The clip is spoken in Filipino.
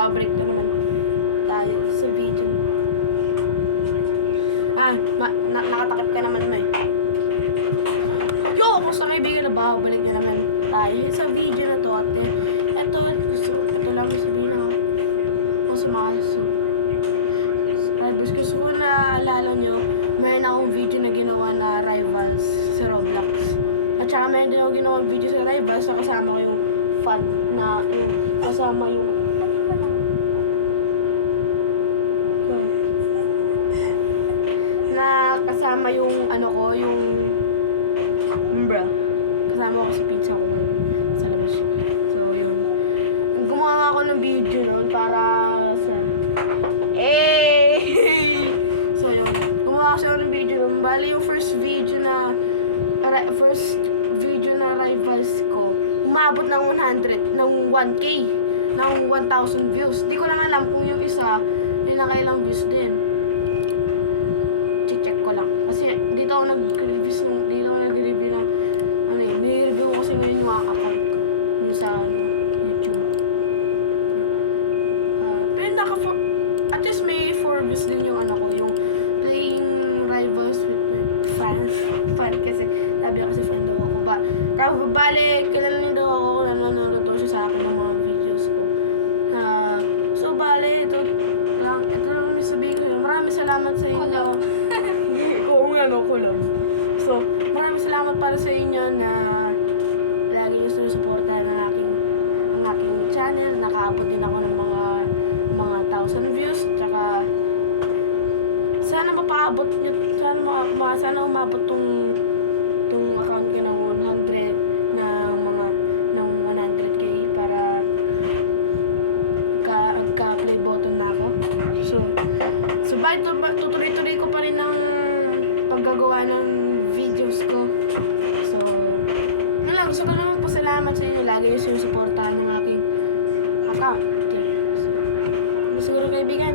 babalik na naman tayo sa video. Ah, ma- na- nakatakip ka naman mo eh. Yo, kumusta kaibigan na babalik na naman tayo sa video na to. At eh, ito, gusto, ito lang yung sabihin ako. Mas maso. Rivals, gusto ko na alala nyo, mayroon akong video na ginawa na Rivals sa Roblox. At saka mayroon din ako ginawa video sa Rivals na kasama ko yung fan na yung kasama yung na kasama yung ano ko, yung Umbra. Kasama ko sa pizza ko sa labas. So, yun. Gumawa ako ng video noon para sa... Eh! so, yun. Gumawa kasi ako ng video noon. Bali, yung first video na... First video na rivals ko, umabot ng 100, ng 1K, ng 1,000 views. Di ko lang alam kung yung isa, yung nakailang views din check ko lang. Kasi dito ako nag-review ng, dito ako nag-review ng, ano eh, may-review ko kasi ngayon yung mga account ko. Yung sa ano, YouTube. Ah, pero naka for, at least may 4 views din yung ano ko, yung playing rivals with my friends. Fan kasi, sabi ko kasi friend daw ako ba. Babalik, kilala niyo daw ako kung nanonood siya sa akin ng mga videos ko. Ah, so, bale, ito lang, ito lang yung sabihin ko yun. Maraming salamat sa inyo. Oo nga, no, kulog. So, maraming salamat para sa inyo na lagi nyo sinusuporta ng aking, ang aking channel. Nakaabot din ako ng mga mga thousand views. Tsaka, sana mapaabot nyo, sana, ma, sana umabot tong account ko ng 100 na mga, ng 100k para ka, ka-play button na ako. So, tu- tutuloy-tuloy ko pa rin ng paggagawa ng videos ko. So, yun lang, gusto ko naman pasalamat sa inyo. Lagi yung sinusuportahan ng aking account. So, siguro kaibigan,